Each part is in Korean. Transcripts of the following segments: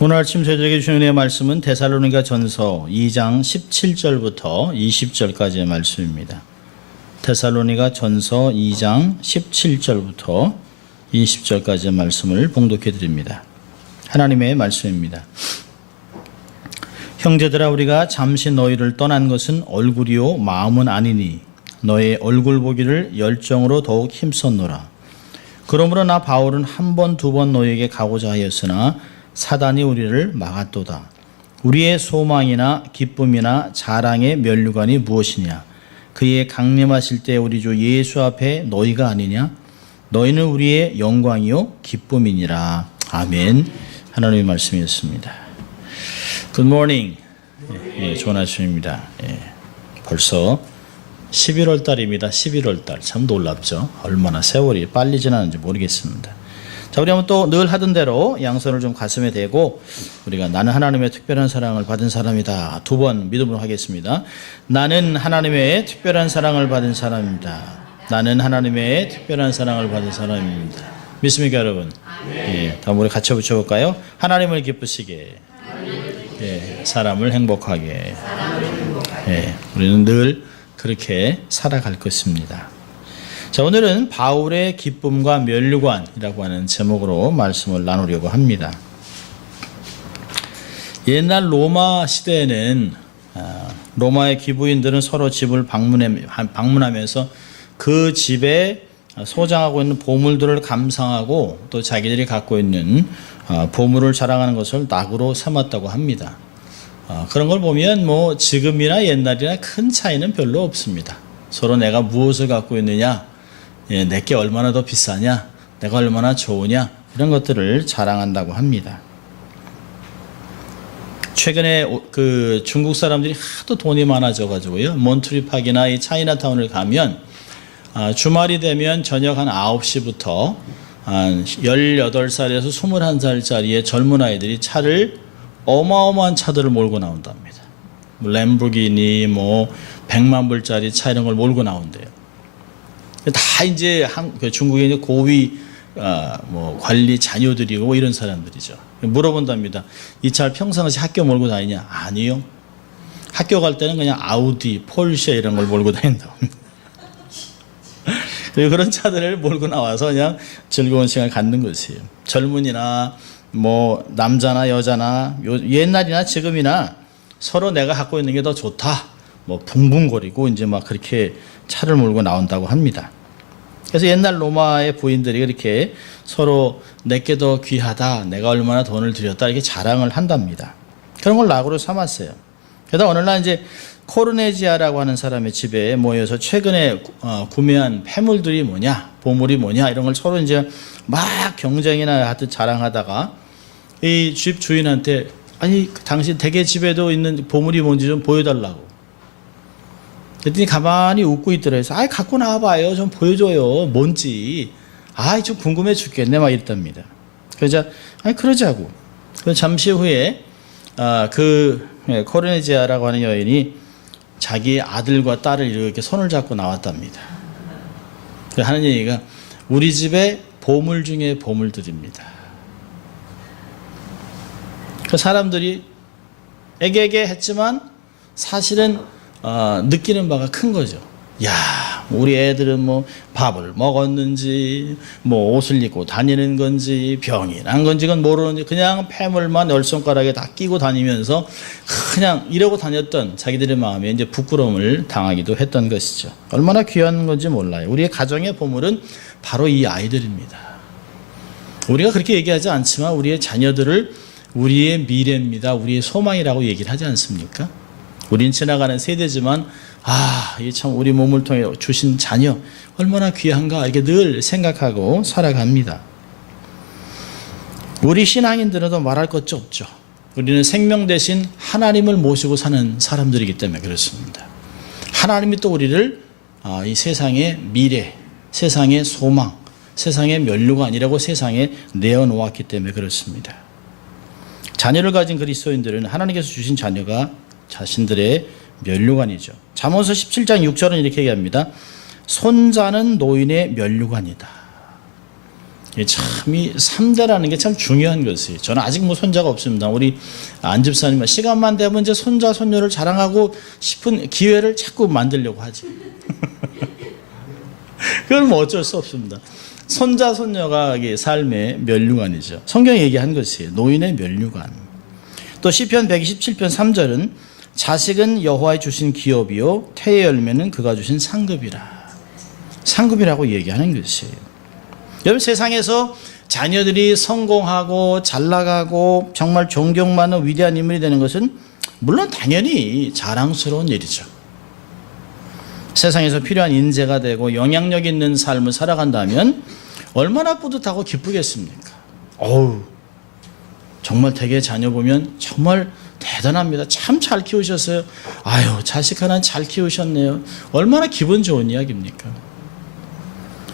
오늘 아침 저희들에게 주신 은혜의 말씀은 데살로니가 전서 2장 17절부터 20절까지의 말씀입니다. 데살로니가 전서 2장 17절부터 20절까지의 말씀을 봉독해 드립니다. 하나님의 말씀입니다. 형제들아, 우리가 잠시 너희를 떠난 것은 얼굴이요 마음은 아니니 너의 얼굴 보기를 열정으로 더욱 힘썼노라. 그러므로 나 바울은 한 번 두 번 너희에게 가고자 하였으나 사단이 우리를 막았도다. 우리의 소망이나 기쁨이나 자랑의 면류관이 무엇이냐? 그의 강림하실 때 우리 주 예수 앞에 너희가 아니냐? 너희는 우리의 영광이요 기쁨이니라. 아멘. 하나님의 말씀이었습니다. Good morning. 좋은 아침입니다. 벌써 11월 달입니다. 11월 달. 참 놀랍죠? 얼마나 세월이 빨리 지나는지 모르겠습니다. 자, 우리 한번 또 늘 하던 대로 양손을 좀 가슴에 대고 우리가 나는 하나님의 특별한 사랑을 받은 사람이다. 두 번 믿음으로 하겠습니다. 나는 하나님의 특별한 사랑을 받은 사람입니다. 나는 하나님의 특별한 사랑을 받은 사람입니다. 믿습니까, 여러분? 다음 우리 같이 붙여볼까요? 하나님을 기쁘시게, 사람을 행복하게. 우리는 늘 그렇게 살아갈 것입니다. 자, 오늘은 바울의 기쁨과 면류관이라고 하는 제목으로 말씀을 나누려고 합니다. 옛날 로마 시대에는 로마의 기부인들은 서로 집을 방문하면서 그 집에 소장하고 있는 보물들을 감상하고 또 자기들이 갖고 있는 보물을 자랑하는 것을 낙으로 삼았다고 합니다. 그런 걸 보면 뭐 지금이나 옛날이나 큰 차이는 별로 없습니다. 서로 내가 무엇을 갖고 있느냐, 내게 얼마나 더 비싸냐, 내가 얼마나 좋으냐, 이런 것들을 자랑한다고 합니다. 최근에 그 중국 사람들이 하도 돈이 많아져가지고요, 몬트리팍이나 이 차이나타운을 가면 주말이 되면 저녁 한 9시부터 한 18살에서 21살짜리의 젊은 아이들이 차를 어마어마한 차들을 몰고 나온답니다. 램보기니 뭐 100만 불짜리 차 이런 걸 몰고 나온대요. 다 이제 중국의 이제 고위 뭐 관리 자녀들이고 뭐 이런 사람들이죠. 물어본답니다. 이 차를 평상시 학교 몰고 다니냐? 아니요. 학교 갈 때는 그냥 아우디, 폴쉐 이런 걸 몰고 다닌다고 합니다. 그리고 그런 차들을 몰고 나와서 그냥 즐거운 시간을 갖는 것이에요. 젊은이나 뭐 남자나 여자나 옛날이나 지금이나 서로 내가 갖고 있는 게 더 좋다, 뭐 붕붕거리고 이제 막 그렇게 차를 몰고 나온다고 합니다. 그래서 옛날 로마의 부인들이 그렇게 서로 내게 더 귀하다, 내가 얼마나 돈을 들였다, 이렇게 자랑을 한답니다. 그런 걸 낙으로 삼았어요. 그러다 어느 날 이제 코르네지아라고 하는 사람의 집에 모여서 최근에 구매한 폐물들이 뭐냐, 보물이 뭐냐, 이런 걸 서로 이제 막 경쟁이나 하듯 자랑하다가 이 집 주인한테, 아니 당신 댁의 집에도 있는 보물이 뭔지 좀 보여달라고. 그랬더니 가만히 웃고 있더래요. 그래서 갖고 나와봐요, 좀 보여줘요, 뭔지. 좀 궁금해 죽겠네, 막 이랬답니다. 그러자 그러자고. 잠시 후에 코르네지아라고 하는 여인이 자기 아들과 딸을 이렇게 손을 잡고 나왔답니다. 하는 얘기가 우리 집에 보물 중에 보물들입니다. 그 사람들이 애게게 했지만 사실은 느끼는 바가 큰 거죠. 야, 우리 애들은 뭐 밥을 먹었는지, 뭐 옷을 입고 다니는 건지, 병이 난 건지 그건 모르는지 그냥 폐물만 열 손가락에 다 끼고 다니면서 그냥 이러고 다녔던 자기들의 마음에 이제 부끄러움을 당하기도 했던 것이죠. 얼마나 귀한 건지 몰라요. 우리의 가정의 보물은 바로 이 아이들입니다. 우리가 그렇게 얘기하지 않지만 우리의 자녀들을 우리의 미래입니다, 우리의 소망이라고 얘기를 하지 않습니까? 우린 지나가는 세대지만 이게 참 우리 몸을 통해 주신 자녀 얼마나 귀한가, 이렇게 늘 생각하고 살아갑니다. 우리 신앙인들은 더 말할 것도 없죠. 우리는 생명 대신 하나님을 모시고 사는 사람들이기 때문에 그렇습니다. 하나님이 또 우리를 이 세상의 미래, 세상의 소망, 세상의 면류관이라고 세상에 내어놓았기 때문에 그렇습니다. 자녀를 가진 그리스도인들은 하나님께서 주신 자녀가 자신들의 면류관이죠. 잠언서 17장 6절은 이렇게 얘기합니다. 손자는 노인의 면류관이다. 참이 3대라는 게 참 중요한 것이에요. 저는 아직 뭐 손자가 없습니다. 우리 안 집사님은 시간만 되면 이제 손자 손녀를 자랑하고 싶은 기회를 자꾸 만들려고 하지. 그건 뭐 어쩔 수 없습니다. 손자 손녀가 삶의 면류관이죠. 성경이 얘기한 것이에요. 노인의 면류관. 또 시편 127편 3절은 자식은 여호와의 주신 기업이요 태의 열매는 그가 주신 상급이라. 상급이라고 얘기하는 것이에요. 여러분, 세상에서 자녀들이 성공하고 잘 나가고 정말 존경받는 위대한 인물이 되는 것은 물론 당연히 자랑스러운 일이죠. 세상에서 필요한 인재가 되고 영향력 있는 삶을 살아간다면 얼마나 뿌듯하고 기쁘겠습니까? 어우, 정말 댁에 자녀 보면 정말 대단합니다. 참 잘 키우셨어요. 아유, 자식 하나 잘 키우셨네요. 얼마나 기분 좋은 이야기입니까?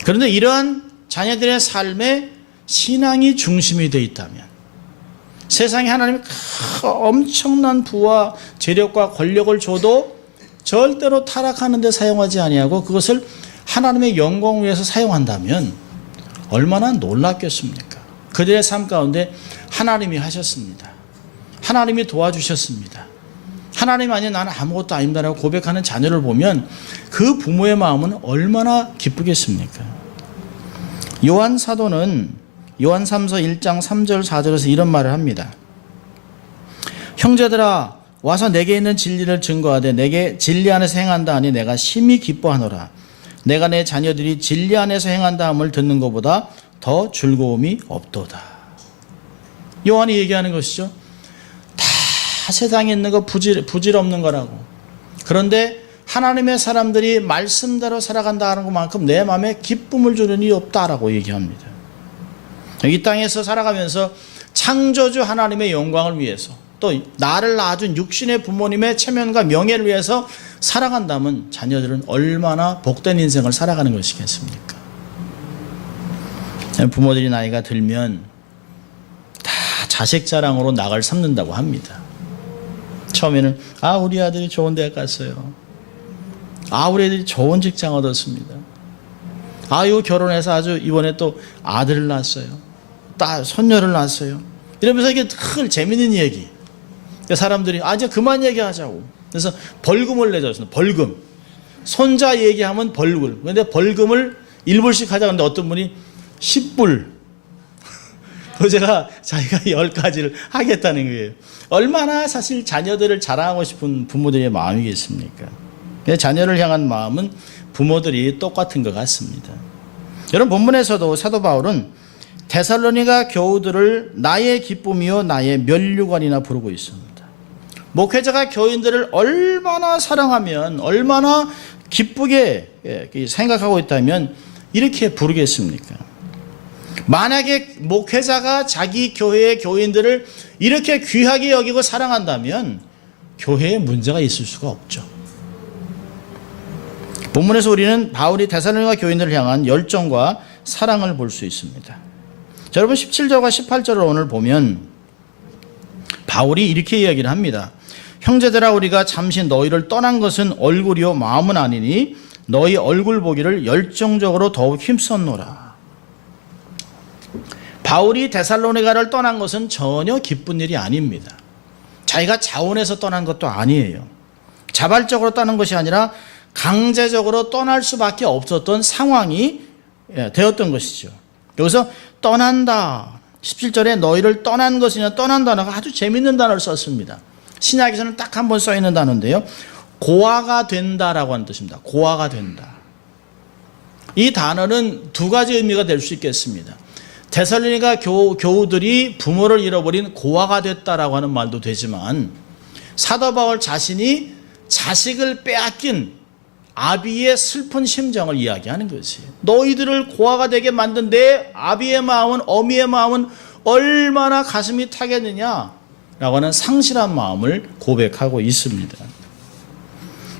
그런데 이러한 자녀들의 삶에 신앙이 중심이 되어 있다면, 세상에 하나님이 엄청난 부와 재력과 권력을 줘도 절대로 타락하는 데 사용하지 아니하고 그것을 하나님의 영광을 위해서 사용한다면 얼마나 놀랍겠습니까? 그들의 삶 가운데 하나님이 하셨습니다. 하나님이 도와주셨습니다. 하나님 아니면 나는 아무것도 아닙니다라고 고백하는 자녀를 보면 그 부모의 마음은 얼마나 기쁘겠습니까? 요한 사도는 요한 3서 1장 3절 4절에서 이런 말을 합니다. 형제들아, 와서 내게 있는 진리를 증거하되 내게 진리 안에서 행한다 하니 내가 심히 기뻐하노라. 내가 내 자녀들이 진리 안에서 행한다 함을 듣는 것보다 더 즐거움이 없도다. 요한이 얘기하는 것이죠. 다 세상에 있는 거 부질없는 거라고. 그런데 하나님의 사람들이 말씀대로 살아간다는 것만큼 내 마음에 기쁨을 주는 일이 없다라고 얘기합니다. 이 땅에서 살아가면서 창조주 하나님의 영광을 위해서 또 나를 낳아준 육신의 부모님의 체면과 명예를 위해서 살아간다면 자녀들은 얼마나 복된 인생을 살아가는 것이겠습니까? 부모들이 나이가 들면 다 자식 자랑으로 낙을 삼는다고 합니다. 처음에는 우리 아들이 좋은 대학 갔어요. 우리 애들이 좋은 직장 얻었습니다. 이거 결혼해서 아주 이번에 또 아들을 낳았어요. 손녀를 낳았어요. 이러면서 이게 늘 재밌는 얘기. 사람들이 이제 그만 얘기하자고. 그래서 벌금을 내줬습니다. 벌금. 손자 얘기하면 벌금. 그런데 벌금을 1불씩 하자는데 어떤 분이 10불. 제가 자기가 10가지를 하겠다는 거예요. 얼마나 사실 자녀들을 자랑하고 싶은 부모들의 마음이겠습니까? 자녀를 향한 마음은 부모들이 똑같은 것 같습니다. 여러분, 본문에서도 사도 바울은 데살로니가 교우들을 나의 기쁨이요 나의 면류관이나 부르고 있습니다. 목회자가 교인들을 얼마나 사랑하면, 얼마나 기쁘게 생각하고 있다면 이렇게 부르겠습니까? 만약에 목회자가 자기 교회의 교인들을 이렇게 귀하게 여기고 사랑한다면 교회에 문제가 있을 수가 없죠. 본문에서 우리는 바울이 데살로니가 교인들을 향한 열정과 사랑을 볼 수 있습니다. 자, 여러분, 17절과 18절을 오늘 보면 바울이 이렇게 이야기를 합니다. 형제들아, 우리가 잠시 너희를 떠난 것은 얼굴이요 마음은 아니니 너희 얼굴 보기를 열정적으로 더욱 힘썼노라. 바울이 데살로니가를 떠난 것은 전혀 기쁜 일이 아닙니다. 자기가 자원해서 떠난 것도 아니에요. 자발적으로 떠난 것이 아니라 강제적으로 떠날 수밖에 없었던 상황이 되었던 것이죠. 여기서 떠난다, 17절에 너희를 떠난 것이냐, 떠난 단어가 아주 재밌는 단어를 썼습니다. 신약에서는 딱 한 번 써 있는 단어인데요, 고아가 된다라고 하는 뜻입니다. 고아가 된다. 이 단어는 두 가지 의미가 될 수 있겠습니다. 데살로니가 교우들이 부모를 잃어버린 고아가 됐다라고 하는 말도 되지만, 사도 바울 자신이 자식을 빼앗긴 아비의 슬픈 심정을 이야기하는 것이에요. 너희들을 고아가 되게 만든 내 아비의 마음은, 어미의 마음은 얼마나 가슴이 타겠느냐라고 하는 상실한 마음을 고백하고 있습니다.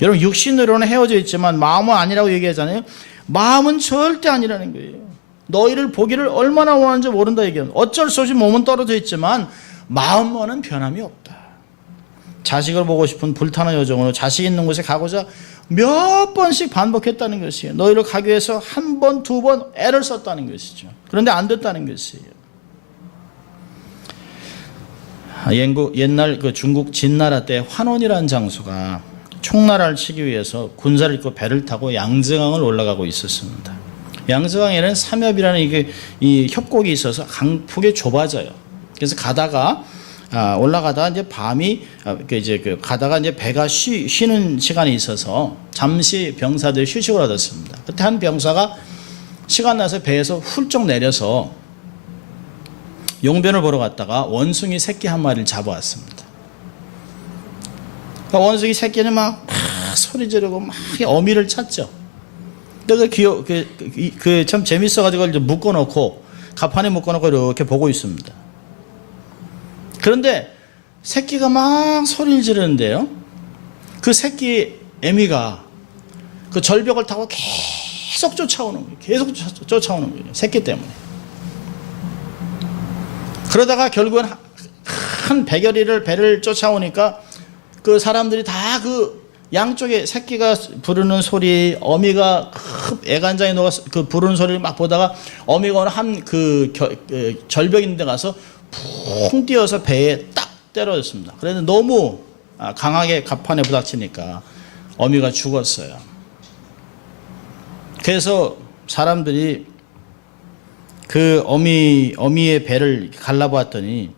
여러분, 육신으로는 헤어져 있지만 마음은 아니라고 얘기하잖아요. 마음은 절대 아니라는 거예요. 너희를 보기를 얼마나 원하는지 모른다 얘기해요. 어쩔 수 없이 몸은 떨어져 있지만 마음만은 변함이 없다. 자식을 보고 싶은 불타는 여정으로 자식 있는 곳에 가고자 몇 번씩 반복했다는 것이에요. 너희를 가기 위해서 한 번, 두 번 애를 썼다는 것이죠. 그런데 안 됐다는 것이에요. 옛날 그 중국 진나라 때 환원이라는 장수가 총나라를 치기 위해서 군사를 입고 배를 타고 양쯔강을 올라가고 있었습니다. 양쯔강에는 삼엽이라는 이 협곡이 있어서 강폭이 좁아져요. 그래서 가다가 올라가다가 이제 밤이 가다가 이제 배가 쉬는 시간이 있어서 잠시 병사들이 휴식을 얻었습니다. 그때 한 병사가 시간 나서 배에서 훌쩍 내려서 용변을 보러 갔다가 원숭이 새끼 한 마리를 잡아왔습니다. 그러니까 원숭이 새끼는 막 소리 지르고 막 어미를 찾죠. 근데 참 재밌어가지고 이제 묶어놓고 가판에 묶어놓고 이렇게 보고 있습니다. 그런데 새끼가 막 소리를 지르는데요. 그 새끼 애미가 그 절벽을 타고 계속 쫓아오는 거예요. 계속 쫓아오는 거예요. 새끼 때문에. 그러다가 결국은 한 백여리를 배를 쫓아오니까 그 사람들이 다 그 양쪽에 새끼가 부르는 소리, 어미가 애간장에 녹아서 그 부르는 소리를 막 보다가 어미가 어느 한 절벽 있는 데 가서 푹 뛰어서 배에 딱 때려졌습니다. 그래서 너무 강하게 갑판에 부닥치니까 어미가 죽었어요. 그래서 사람들이 그 어미의 배를 갈라보았더니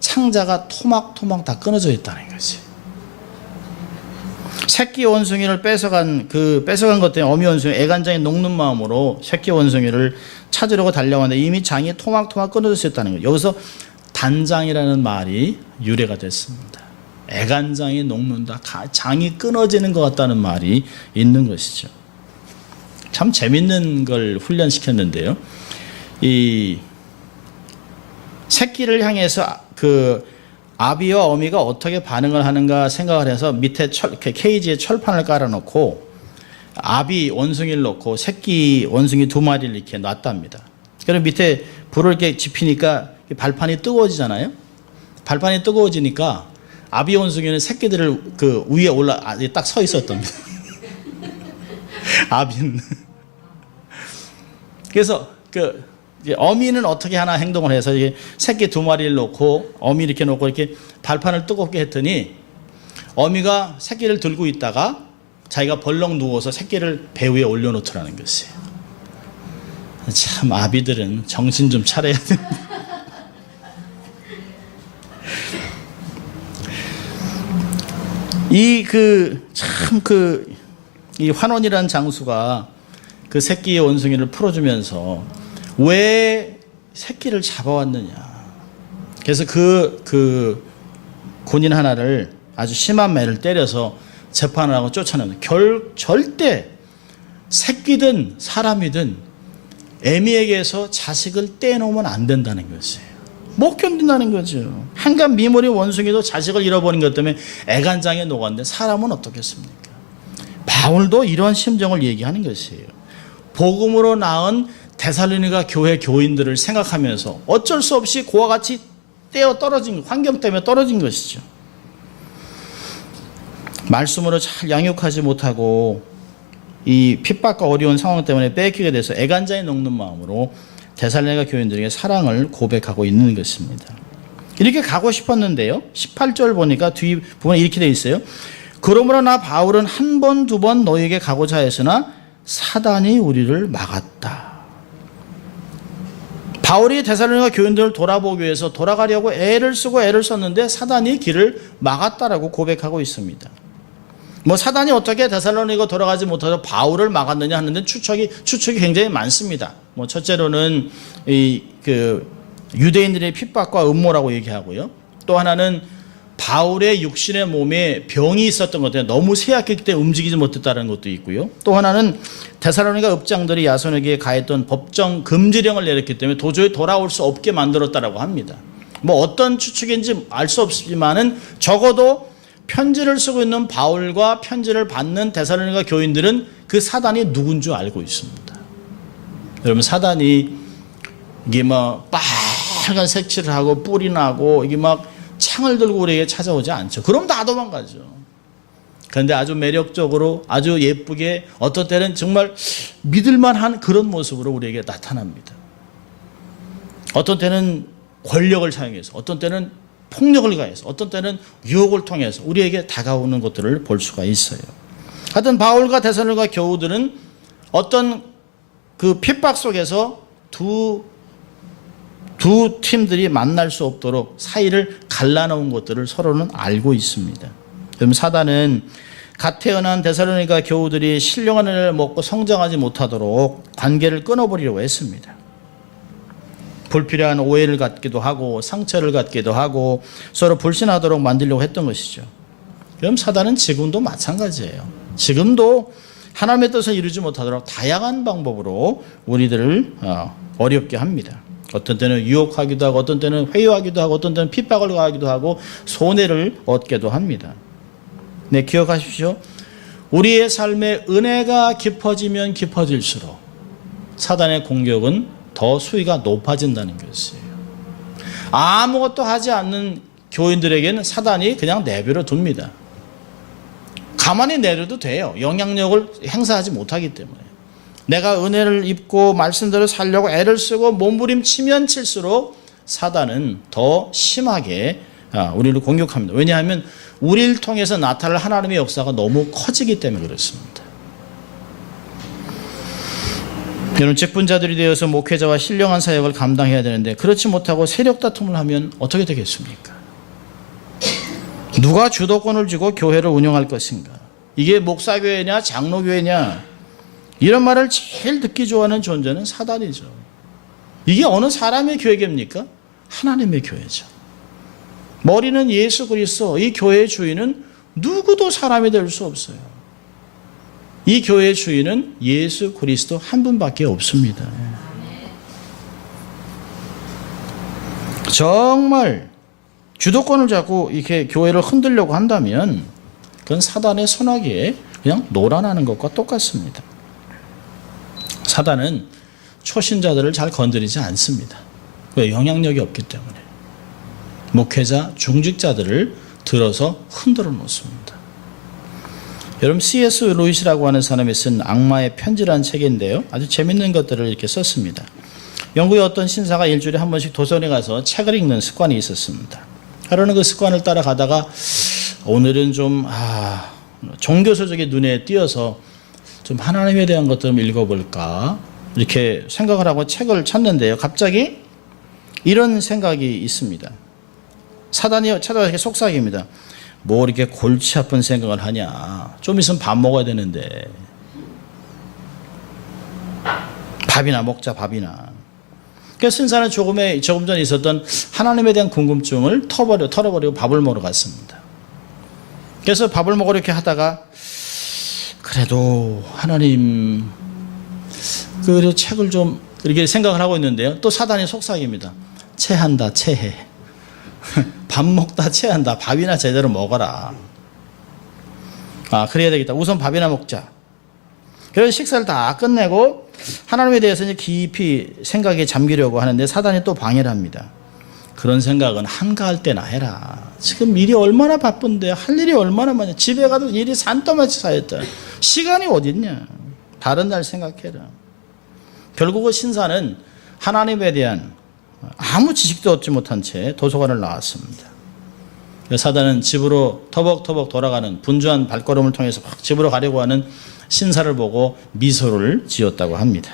창자가 토막토막 다 끊어져 있다는 거지. 새끼 원숭이를 뺏어간 것 때문에 어미 원숭이 애간장에 녹는 마음으로 새끼 원숭이를 찾으려고 달려왔는데 이미 장이 토막토막 끊어져 있다는 거예요. 여기서 단장이라는 말이 유래가 됐습니다. 애간장이 녹는다, 장이 끊어지는 것 같다는 말이 있는 것이죠. 참 재밌는 걸 훈련시켰는데요. 이 새끼를 향해서 그 아비와 어미가 어떻게 반응을 하는가 생각을 해서 밑에 케이지에 철판을 깔아놓고 아비 원숭이를 놓고 새끼 원숭이 두 마리를 이렇게 놨답니다. 그럼 밑에 불을 이렇게 지피니까 발판이 뜨거워지잖아요. 발판이 뜨거워지니까 아비 원숭이는 새끼들을 그 위에 딱 서 있었답니다. 아비는. 그래서 어미는 어떻게 하나 행동을 해서 새끼 두 마리를 놓고 어미 이렇게 놓고 이렇게 발판을 뜨겁게 했더니 어미가 새끼를 들고 있다가 자기가 벌렁 누워서 새끼를 배 위에 올려놓더라는 것이에요. 참 아비들은 정신 좀 차려야 됩니다. 이 환원이라는 장수가 그 새끼의 원숭이를 풀어주면서 왜 새끼를 잡아왔느냐. 그래서 그 군인 하나를 아주 심한 매를 때려서 재판을 하고 쫓아내는. 절대 새끼든 사람이든 애미에게서 자식을 떼놓으면 안 된다는 것이에요. 못 견딘다는 거죠. 한간 미모리 원숭이도 자식을 잃어버린 것 때문에 애간장에 녹았는데 사람은 어떻겠습니까? 바울도 이런 심정을 얘기하는 것이에요. 복음으로 낳은 데살로니가 교회 교인들을 생각하면서 어쩔 수 없이 그와 같이 떨어진 환경 때문에 떨어진 것이죠. 말씀으로 잘 양육하지 못하고 이 핍박과 어려운 상황 때문에 뺏기게 돼서 애간장에 녹는 마음으로 데살로니가 교인들에게 사랑을 고백하고 있는 것입니다. 이렇게 가고 싶었는데요. 18절 보니까 뒤 부분에 이렇게 되어 있어요. 그러므로 나 바울은 한 번, 두 번 너희에게 가고자 했으나 사단이 우리를 막았다. 바울이 데살로니가 교인들을 돌아보기 위해서 돌아가려고 애를 썼는데 사단이 길을 막았다라고 고백하고 있습니다. 사단이 어떻게 데살로니가 돌아가지 못해서 바울을 막았느냐 하는데 추측이 굉장히 많습니다. 첫째로는 유대인들의 핍박과 음모라고 얘기하고요. 또 하나는 바울의 육신의 몸에 병이 있었던 것 때문에 너무 쇠약했기 때문에 움직이지 못했다는 것도 있고요. 또 하나는 데살로니가 읍장들이 야손에게 가했던 법정 금지령을 내렸기 때문에 도저히 돌아올 수 없게 만들었다라고 합니다. 어떤 추측인지 알 수 없지만은 적어도 편지를 쓰고 있는 바울과 편지를 받는 데살로니가 교인들은 그 사단이 누군 줄 알고 있습니다. 여러분, 사단이 이게 빨간 색칠을 하고 뿔이 나고 이게 창을 들고 우리에게 찾아오지 않죠. 그럼 다 도망가죠. 그런데 아주 매력적으로 아주 예쁘게 어떤 때는 정말 믿을만한 그런 모습으로 우리에게 나타납니다. 어떤 때는 권력을 사용해서, 어떤 때는 폭력을 가해서, 어떤 때는 유혹을 통해서 우리에게 다가오는 것들을 볼 수가 있어요. 하여튼 바울과 데살로니가 교우들은 어떤 그 핍박 속에서 두 팀들이 만날 수 없도록 사이를 갈라놓은 것들을 서로는 알고 있습니다. 그럼 사단은 갓 태어난 데살로니가 교우들이 신령한 은혜를 먹고 성장하지 못하도록 관계를 끊어버리려고 했습니다. 불필요한 오해를 갖기도 하고 상처를 갖기도 하고 서로 불신하도록 만들려고 했던 것이죠. 그럼 사단은 지금도 마찬가지예요. 지금도 하나님의 뜻을 이루지 못하도록 다양한 방법으로 우리들을 어렵게 합니다. 어떤 때는 유혹하기도 하고, 어떤 때는 회유하기도 하고, 어떤 때는 핍박을 가하기도 하고, 손해를 얻게도 합니다. 네, 기억하십시오. 우리의 삶에 은혜가 깊어지면 깊어질수록 사단의 공격은 더 수위가 높아진다는 것이에요. 아무것도 하지 않는 교인들에게는 사단이 그냥 내버려 둡니다. 가만히 내려도 돼요. 영향력을 행사하지 못하기 때문에. 내가 은혜를 입고 말씀대로 살려고 애를 쓰고 몸부림치면 칠수록 사단은 더 심하게 우리를 공격합니다. 왜냐하면 우리를 통해서 나타날 하나님의 역사가 너무 커지기 때문에 그렇습니다. 여러분, 직분자들이 되어서 목회자와 신령한 사역을 감당해야 되는데 그렇지 못하고 세력 다툼을 하면 어떻게 되겠습니까? 누가 주도권을 쥐고 교회를 운영할 것인가? 이게 목사교회냐 장로교회냐? 이런 말을 제일 듣기 좋아하는 존재는 사단이죠. 이게 어느 사람의 교회입니까? 하나님의 교회죠. 머리는 예수 그리스도, 이 교회의 주인은 누구도 사람이 될 수 없어요. 이 교회의 주인은 예수 그리스도 한 분밖에 없습니다. 정말 주도권을 잡고 이렇게 교회를 흔들려고 한다면 그건 사단의 손아귀에 그냥 놀아나는 것과 똑같습니다. 사단은 초신자들을 잘 건드리지 않습니다. 왜? 영향력이 없기 때문에. 목회자, 중직자들을 들어서 흔들어 놓습니다. 여러분, C.S. 루이스라고 하는 사람이 쓴 악마의 편지라는 책인데요, 아주 재밌는 것들을 이렇게 썼습니다. 영국의 어떤 신사가 일주일에 한 번씩 도서관에 가서 책을 읽는 습관이 있었습니다. 하루는 그 습관을 따라가다가 오늘은 좀 종교서적인 눈에 띄어서 좀 하나님에 대한 것들 좀 읽어볼까 이렇게 생각을 하고 책을 찾는데요, 갑자기 이런 생각이 있습니다. 사단이 찾아와서 속삭입니다. 뭐 이렇게 골치 아픈 생각을 하냐, 좀 있으면 밥 먹어야 되는데 밥이나 먹자, 밥이나. 그래서 신사는 조금 전에 있었던 하나님에 대한 궁금증을 털어버리고 밥을 먹으러 갔습니다. 그래서 밥을 먹으러 이렇게 하다가 그래도 하나님 그 책을 좀 이렇게 생각을 하고 있는데요, 또 사단이 속삭입니다. 체한다, 체해. 밥 먹다 체한다. 밥이나 제대로 먹어라. 그래야 되겠다. 우선 밥이나 먹자. 그래서 식사를 다 끝내고 하나님에 대해서 이제 깊이 생각에 잠기려고 하는데 사단이 또 방해를 합니다. 그런 생각은 한가할 때나 해라. 지금 일이 얼마나 바쁜데, 할 일이 얼마나 많냐. 집에 가도 일이 산더미같이 쌓였다. 시간이 어딨냐. 다른 날 생각해라. 결국은 신사는 하나님에 대한 아무 지식도 얻지 못한 채 도서관을 나왔습니다. 사단은 집으로 터벅터벅 돌아가는 분주한 발걸음을 통해서 막 집으로 가려고 하는 신사를 보고 미소를 지었다고 합니다.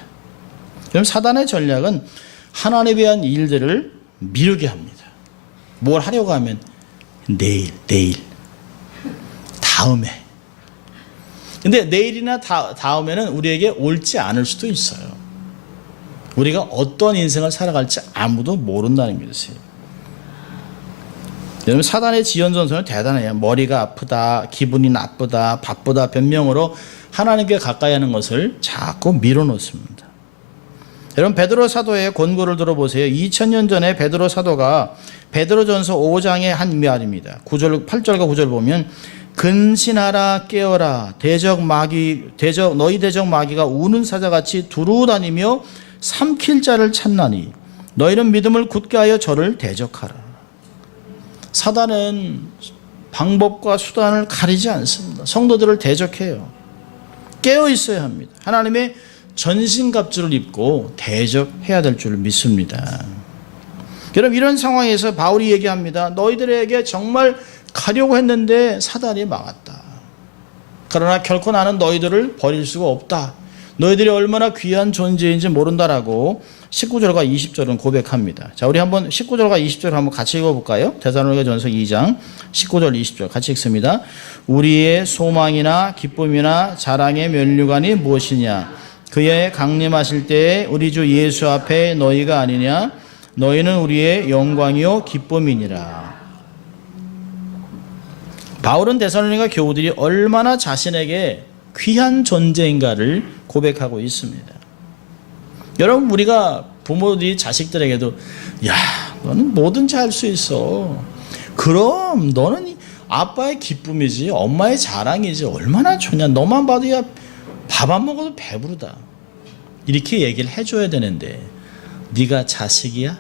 그럼 사단의 전략은 하나님에 대한 일들을 미루게 합니다. 뭘 하려고 하면 내일, 다음에. 근데 내일이나 다음에는 우리에게 옳지 않을 수도 있어요. 우리가 어떤 인생을 살아갈지 아무도 모른다는 것이에요. 여러분, 사단의 지연전선은 대단해요. 머리가 아프다, 기분이 나쁘다, 바쁘다 변명으로 하나님께 가까이 하는 것을 자꾸 밀어놓습니다. 여러분, 베드로 사도의 권고를 들어보세요. 2000년 전에 베드로 사도가 베드로전서 5장의 한 말입니다. 8절과 9절 보면 근신하라, 깨어라. 너희 대적 마귀가 우는 사자같이 두루다니며 삼킬 자를 찾나니 너희는 믿음을 굳게 하여 저를 대적하라. 사단은 방법과 수단을 가리지 않습니다. 성도들을 대적해요. 깨어 있어야 합니다. 하나님의 전신갑주를 입고 대적해야 될 줄 믿습니다. 여러분, 이런 상황에서 바울이 얘기합니다. 너희들에게 정말 가려고 했는데 사단이 막았다. 그러나 결코 나는 너희들을 버릴 수가 없다. 너희들이 얼마나 귀한 존재인지 모른다라고 19절과 20절은 고백합니다. 자, 우리 한번 19절과 20절 한번 같이 읽어볼까요? 데살로니가전서 2장 19절 20절 같이 읽습니다. 우리의 소망이나 기쁨이나 자랑의 면류관이 무엇이냐? 그의 강림하실 때에 우리 주 예수 앞에 너희가 아니냐? 너희는 우리의 영광이요 기쁨이니라. 바울은 데살로니가 교우들이 얼마나 자신에게 귀한 존재인가를 고백하고 있습니다. 여러분, 우리가 부모들이 자식들에게도 야, 너는 뭐든지 할 수 있어. 그럼 너는 아빠의 기쁨이지, 엄마의 자랑이지. 얼마나 좋냐. 너만 봐도 야, 밥 안 먹어도 배부르다. 이렇게 얘기를 해줘야 되는데 네가 자식이야?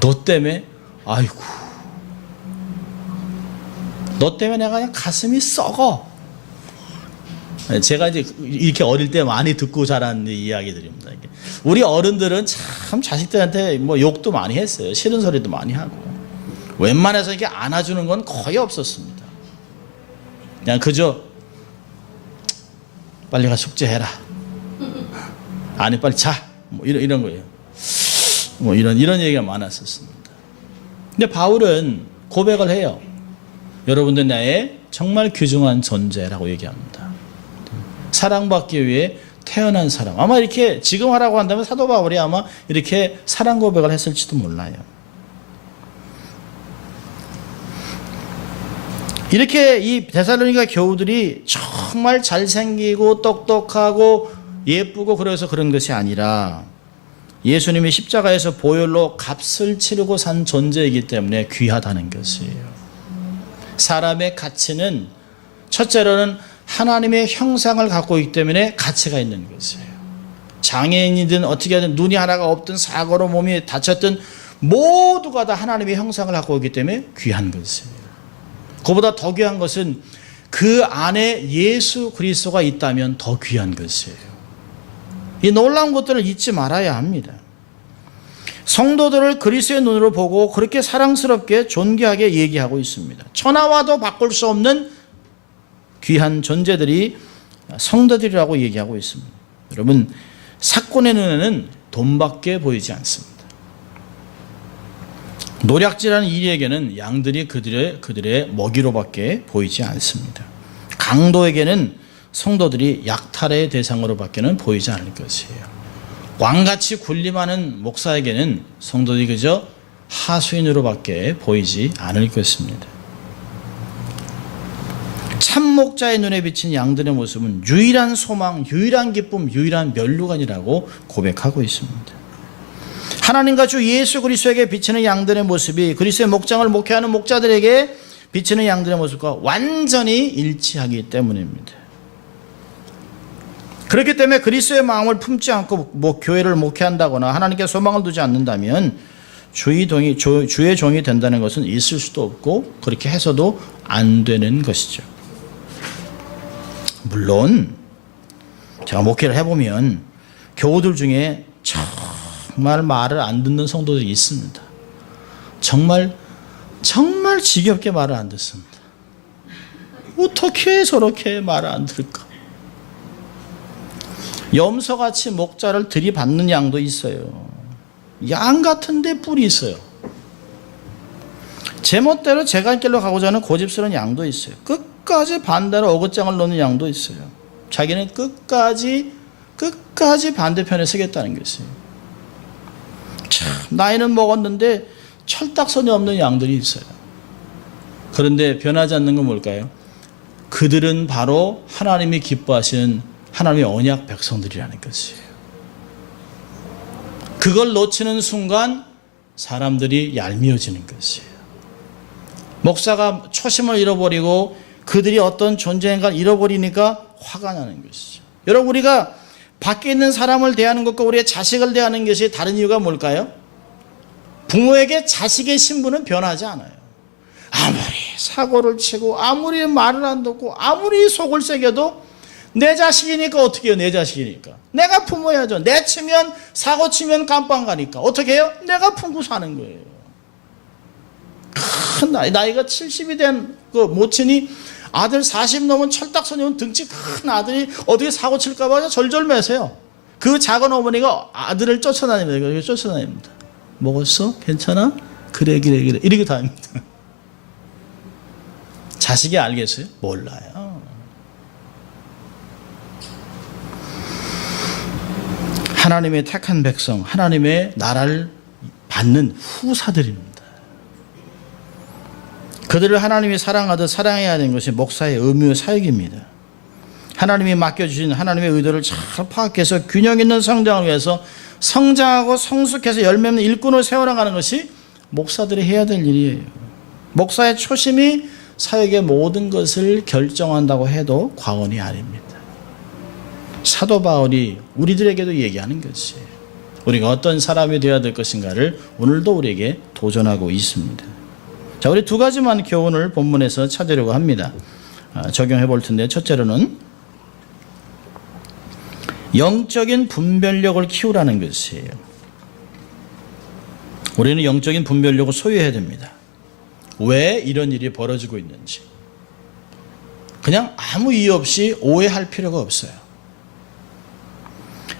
너 때문에 아이고, 너 때문에 내가 그냥 가슴이 썩어. 제가 이제 이렇게 어릴 때 많이 듣고 자란 이야기들입니다. 우리 어른들은 참 자식들한테 뭐 욕도 많이 했어요. 싫은 소리도 많이 하고. 웬만해서 이렇게 안아주는 건 거의 없었습니다. 그냥 그저 빨리 가 숙제해라. 아니 빨리 자. 뭐 이런 거예요. 뭐 이런 얘기가 많았었습니다. 근데 바울은 고백을 해요. 여러분들 나의 정말 귀중한 존재라고 얘기합니다. 사랑받기 위해 태어난 사람. 아마 이렇게 지금 하라고 한다면 사도 바울이 아마 이렇게 사랑 고백을 했을지도 몰라요. 이렇게 이 데살로니가 교우들이 정말 잘생기고 똑똑하고 예쁘고 그래서 그런 것이 아니라 예수님이 십자가에서 보혈로 값을 치르고 산 존재이기 때문에 귀하다는 것이에요. 사람의 가치는 첫째로는 하나님의 형상을 갖고 있기 때문에 가치가 있는 것이에요. 장애인이든 어떻게 하든 눈이 하나가 없든 사고로 몸이 다쳤든 모두가 다 하나님의 형상을 갖고 있기 때문에 귀한 것이에요. 그보다 더 귀한 것은 그 안에 예수 그리스도가 있다면 더 귀한 것이에요. 이 놀라운 것들을 잊지 말아야 합니다. 성도들을 그리스도의 눈으로 보고 그렇게 사랑스럽게 존귀하게 얘기하고 있습니다. 천하와도 바꿀 수 없는 귀한 존재들이 성도들이라고 얘기하고 있습니다. 여러분, 사건의 눈에는 돈밖에 보이지 않습니다. 노략질하는 이리에게는 양들이 그들의 먹이로밖에 보이지 않습니다. 강도에게는 성도들이 약탈의 대상으로밖에는 보이지 않을 것이에요. 왕같이 군림하는 목사에게는 성도들이 그저 하수인으로밖에 보이지 않을 것입니다. 참목자의 눈에 비친 양들의 모습은 유일한 소망, 유일한 기쁨, 유일한 면류관이라고 고백하고 있습니다. 하나님과 주 예수 그리스도에게 비치는 양들의 모습이 그리스도의 목장을 목회하는 목자들에게 비치는 양들의 모습과 완전히 일치하기 때문입니다. 그렇기 때문에 그리스도의 마음을 품지 않고 교회를 목회한다거나 하나님께 소망을 두지 않는다면 주의 종이 된다는 것은 있을 수도 없고 그렇게 해서도 안 되는 것이죠. 물론 제가 목회를 해보면 교우들 중에 정말 말을 안 듣는 성도들이 있습니다. 정말 지겹게 말을 안 듣습니다. 어떻게 저렇게 말을 안 들을까? 염소같이 목자를 들이받는 양도 있어요. 양 같은데 뿔이 있어요. 제멋대로 제 갈 길로 가고자 하는 고집스러운 양도 있어요. 끝까지 반대로 어긋장을 놓는 양도 있어요. 자기는 끝까지 반대편에 서겠다는 것이에요. 참 나이는 먹었는데 철딱선이 없는 양들이 있어요. 그런데 변하지 않는 건 뭘까요? 그들은 바로 하나님이 기뻐하시는 하나님의 언약 백성들이라는 것이에요. 그걸 놓치는 순간 사람들이 얄미워지는 것이에요. 목사가 초심을 잃어버리고 그들이 어떤 존재인가를 잃어버리니까 화가 나는 것이죠. 여러분, 우리가 밖에 있는 사람을 대하는 것과 우리의 자식을 대하는 것이 다른 이유가 뭘까요? 부모에게 자식의 신분은 변하지 않아요. 아무리 사고를 치고 아무리 말을 안 듣고 아무리 속을 새겨도 내 자식이니까 어떻게 해요? 내 자식이니까 내가 품어야죠. 내 치면 사고 치면 깜빵 가니까 어떻게 해요? 내가 품고 사는 거예요. 큰 나이가 70이 된 그 모친이 아들 40 넘은 철딱서니면 등치 큰 아들이 어떻게 사고 칠까 봐 절절매세요. 그 작은 어머니가 아들을 쫓아다닙니다. 쫓아다닙니다. 먹었어? 괜찮아? 그래 이렇게 다닙니다. 자식이 알겠어요? 몰라요. 하나님의 택한 백성, 하나님의 나라를 받는 후사들입니다. 그들을 하나님이 사랑하듯 사랑해야 하는 것이 목사의 의무와 사역입니다. 하나님이 맡겨주신 하나님의 의도를 잘 파악해서 균형 있는 성장을 위해서 성장하고 성숙해서 열매 맺는 일꾼을 세워나가는 것이 목사들이 해야 될 일이에요. 목사의 초심이 사역의 모든 것을 결정한다고 해도 과언이 아닙니다. 사도 바울이 우리들에게도 얘기하는 것이에요. 우리가 어떤 사람이 되어야 될 것인가를 오늘도 우리에게 도전하고 있습니다. 자, 우리 두 가지만 교훈을 본문에서 찾으려고 합니다. 적용해 볼 텐데, 첫째로는 영적인 분별력을 키우라는 것이에요. 우리는 영적인 분별력을 소유해야 됩니다. 왜 이런 일이 벌어지고 있는지. 그냥 아무 이유 없이 오해할 필요가 없어요.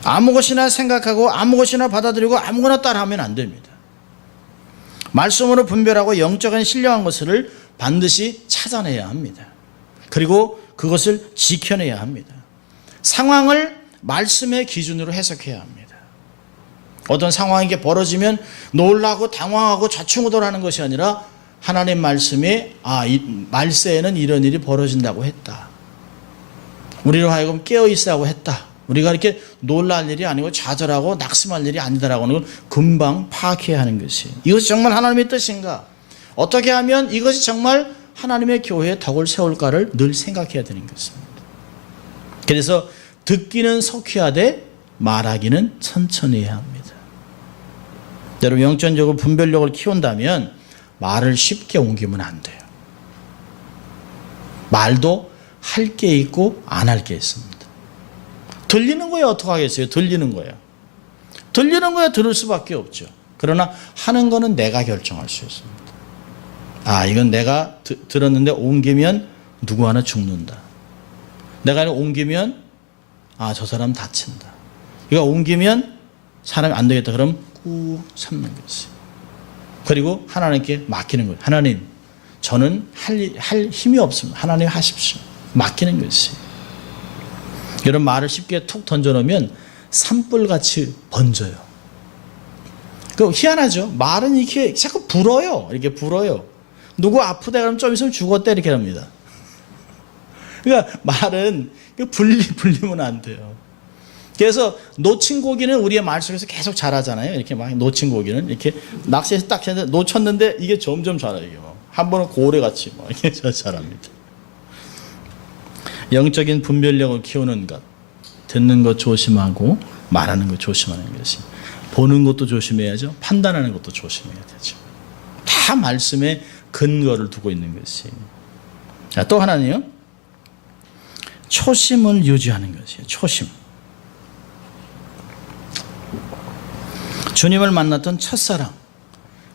아무 것이나 생각하고 아무 것이나 받아들이고 아무거나 따라하면 안 됩니다. 말씀으로 분별하고 영적인 신령한 것을 반드시 찾아내야 합니다. 그리고 그것을 지켜내야 합니다. 상황을 말씀의 기준으로 해석해야 합니다. 어떤 상황이 벌어지면 놀라고 당황하고 좌충우돌하는 것이 아니라 하나님 말씀에 이 말세에는 이런 일이 벌어진다고 했다. 우리로 하여금 깨어있으라고 했다. 우리가 이렇게 놀랄 일이 아니고 좌절하고 낙심할 일이 아니다라고 하는 걸 금방 파악해야 하는 것이에요. 이것이 정말 하나님의 뜻인가? 어떻게 하면 이것이 정말 하나님의 교회에 덕을 세울까를 늘 생각해야 되는 것입니다. 그래서 듣기는 속히하되 말하기는 천천히 해야 합니다. 여러분, 영적으로 분별력을 키운다면 말을 쉽게 옮기면 안 돼요. 말도 할 게 있고 안 할 게 있습니다. 들리는 거야 어떻게 하겠어요? 들리는 거야. 들리는 거야 들을 수밖에 없죠. 그러나 하는 거는 내가 결정할 수 있습니다. 이건 내가 들었는데 옮기면 누구 하나 죽는다. 내가 옮기면 저 사람 다친다. 이거 옮기면 사람이 안 되겠다. 그럼 꾹 참는 거지. 그리고 하나님께 맡기는 거예요. 하나님, 저는 할 힘이 없습니다. 하나님 하십시오. 맡기는 것이. 이런 말을 쉽게 툭 던져놓으면 산불같이 번져요. 그 희한하죠. 말은 이렇게 자꾸 불어요. 이렇게 불어요. 누구 아프다 그러면 좀 있으면 죽었다 이렇게 합니다. 그러니까 말은 불리면 안 돼요. 그래서 놓친 고기는 우리의 말 속에서 계속 자라잖아요. 이렇게 막 놓친 고기는 이렇게 낚시해서 딱 했는데 놓쳤는데 이게 점점 자라요. 한 번은 고래같이 막 이렇게 자랍니다. 영적인 분별력을 키우는 것, 듣는 것 조심하고 말하는 것 조심하는 것이. 보는 것도 조심해야죠. 판단하는 것도 조심해야 되죠. 다 말씀에 근거를 두고 있는 것이. 또 하나는요, 초심을 유지하는 것이에요. 초심. 주님을 만났던 첫사랑,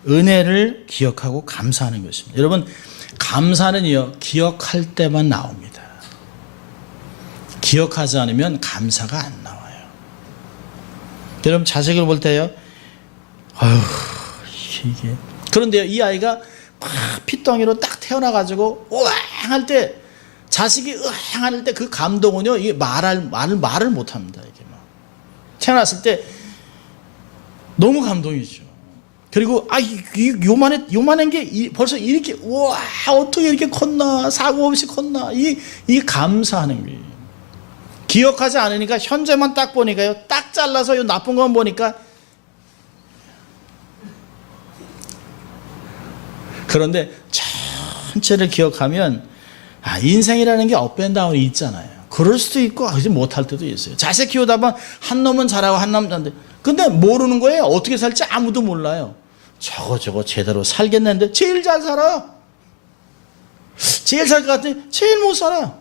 은혜를 기억하고 감사하는 것입니다. 여러분, 감사는요, 기억할 때만 나옵니다. 기억하지 않으면 감사가 안 나와요. 여러분, 자식을 볼 때요, 이게. 그런데요, 이 아이가 막 핏덩이로 딱 태어나가지고, 우왕 할 때, 자식이 으앙 할 때 그 감동은요, 이게 말을 못 합니다. 이게 막. 태어났을 때 너무 감동이죠. 그리고, 요만한 게 벌써 이렇게, 우와, 어떻게 이렇게 컸나, 사고 없이 컸나, 이 감사하는 거예요. 기억하지 않으니까 현재만 딱 보니까요, 딱 잘라서 요 나쁜 건 보니까. 그런데 전체를 기억하면 인생이라는 게 업앤다운이 있잖아요. 그럴 수도 있고 못할 때도 있어요. 자식 키우다 보면 한 놈은 잘하고 한 놈은 안 돼. 근데 모르는 거예요. 어떻게 살지 아무도 몰라요. 저거 제대로 살겠는데 제일 잘 살아요. 제일 살 것 같더니 제일 못 살아.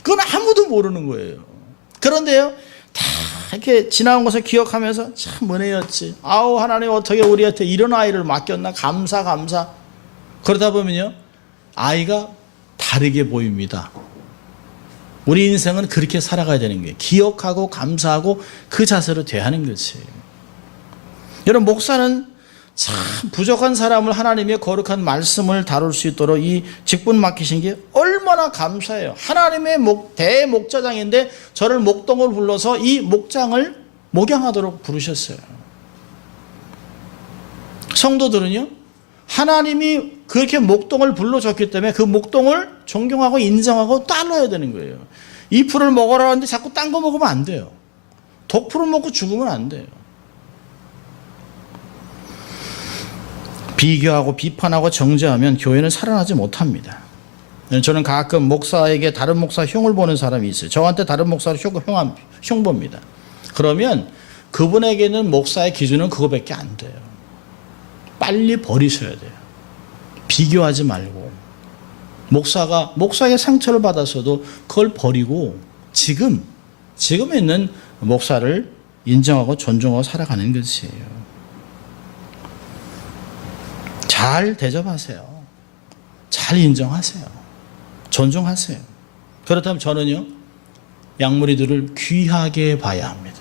그건 아무도 모르는 거예요. 그런데요, 다 이렇게 지나온 것을 기억하면서 참 은혜였지. 아우, 하나님 어떻게 우리한테 이런 아이를 맡겼나. 감사. 그러다 보면요, 아이가 다르게 보입니다. 우리 인생은 그렇게 살아가야 되는 거예요. 기억하고 감사하고 그 자세로 대하는 거지. 여러분, 목사는 참 부족한 사람을 하나님의 거룩한 말씀을 다룰 수 있도록 이 직분 맡기신 게 얼마나 감사해요. 하나님의 대목자장인데 저를 목동을 불러서 이 목장을 목양하도록 부르셨어요. 성도들은요, 하나님이 그렇게 목동을 불러줬기 때문에 그 목동을 존경하고 인정하고 따라야 되는 거예요. 이 풀을 먹으라 하는데 자꾸 딴 거 먹으면 안 돼요. 독풀을 먹고 죽으면 안 돼요. 비교하고 비판하고 정죄하면 교회는 살아나지 못합니다. 저는 가끔 목사에게 다른 목사 흉을 보는 사람이 있어요. 저한테 다른 목사를 흉 봅니다. 그러면 그분에게는 목사의 기준은 그거밖에 안 돼요. 빨리 버리셔야 돼요. 비교하지 말고. 목사에게 상처를 받았어도 그걸 버리고 지금 있는 목사를 인정하고 존중하고 살아가는 것이에요. 잘 대접하세요. 잘 인정하세요. 존중하세요. 그렇다면 저는요, 양무리들을 귀하게 봐야 합니다.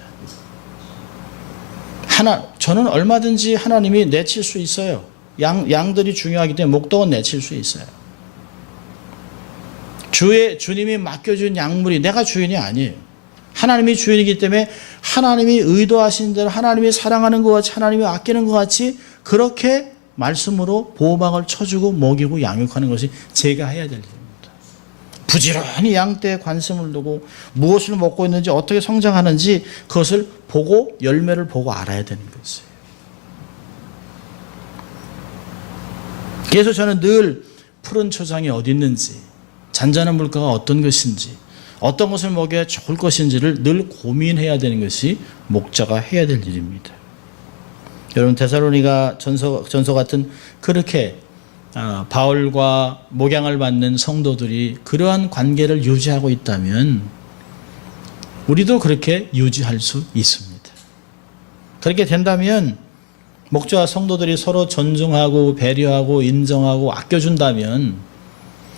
저는 얼마든지 하나님이 내칠 수 있어요. 양들이 중요하기 때문에 목동은 내칠 수 있어요. 주님이 맡겨준 양물이 내가 주인이 아니에요. 하나님이 주인이기 때문에 하나님이 의도하신 대로 하나님이 사랑하는 것 같이 하나님이 아끼는 것 같이 그렇게 말씀으로 보호막을 쳐주고 먹이고 양육하는 것이 제가 해야 될 일입니다. 부지런히 양떼에 관심을 두고 무엇을 먹고 있는지 어떻게 성장하는지 그것을 보고 열매를 보고 알아야 되는 것이에요. 그래서 저는 늘 푸른 초장이 어디 있는지, 잔잔한 물가가 어떤 것인지, 어떤 것을 먹여야 좋을 것인지를 늘 고민해야 되는 것이 목자가 해야 될 일입니다. 여러분, 데살로니가 전서 같은 그렇게 바울과 목양을 받는 성도들이 그러한 관계를 유지하고 있다면 우리도 그렇게 유지할 수 있습니다. 그렇게 된다면 목자와 성도들이 서로 존중하고 배려하고 인정하고 아껴준다면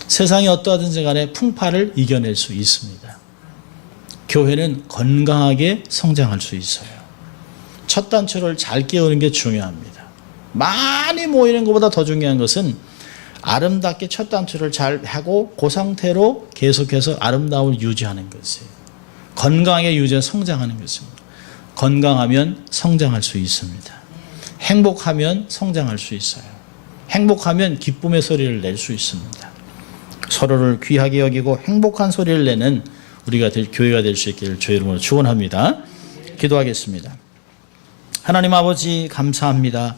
세상이 어떠하든지 간에 풍파를 이겨낼 수 있습니다. 교회는 건강하게 성장할 수 있어요. 첫 단추를 잘 끼우는 게 중요합니다. 많이 모이는 것보다 더 중요한 것은 아름답게 첫 단추를 잘 하고 그 상태로 계속해서 아름다움을 유지하는 것이에요. 건강하게 유지해서 성장하는 것입니다. 건강하면 성장할 수 있습니다. 행복하면 성장할 수 있어요. 행복하면 기쁨의 소리를 낼 수 있습니다. 서로를 귀하게 여기고 행복한 소리를 내는 우리가 교회가 될 수 있기를 주의 이름으로 축원합니다. 기도하겠습니다. 하나님 아버지, 감사합니다.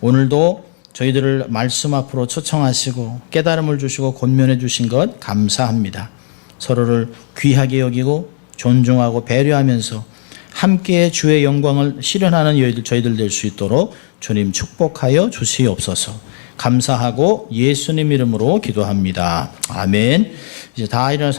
오늘도 저희들을 말씀 앞으로 초청하시고 깨달음을 주시고 권면해 주신 것 감사합니다. 서로를 귀하게 여기고 존중하고 배려하면서 함께 주의 영광을 실현하는 저희들 될 수 있도록 주님 축복하여 주시옵소서. 감사하고 예수님 이름으로 기도합니다. 아멘. 이제 다 일어나서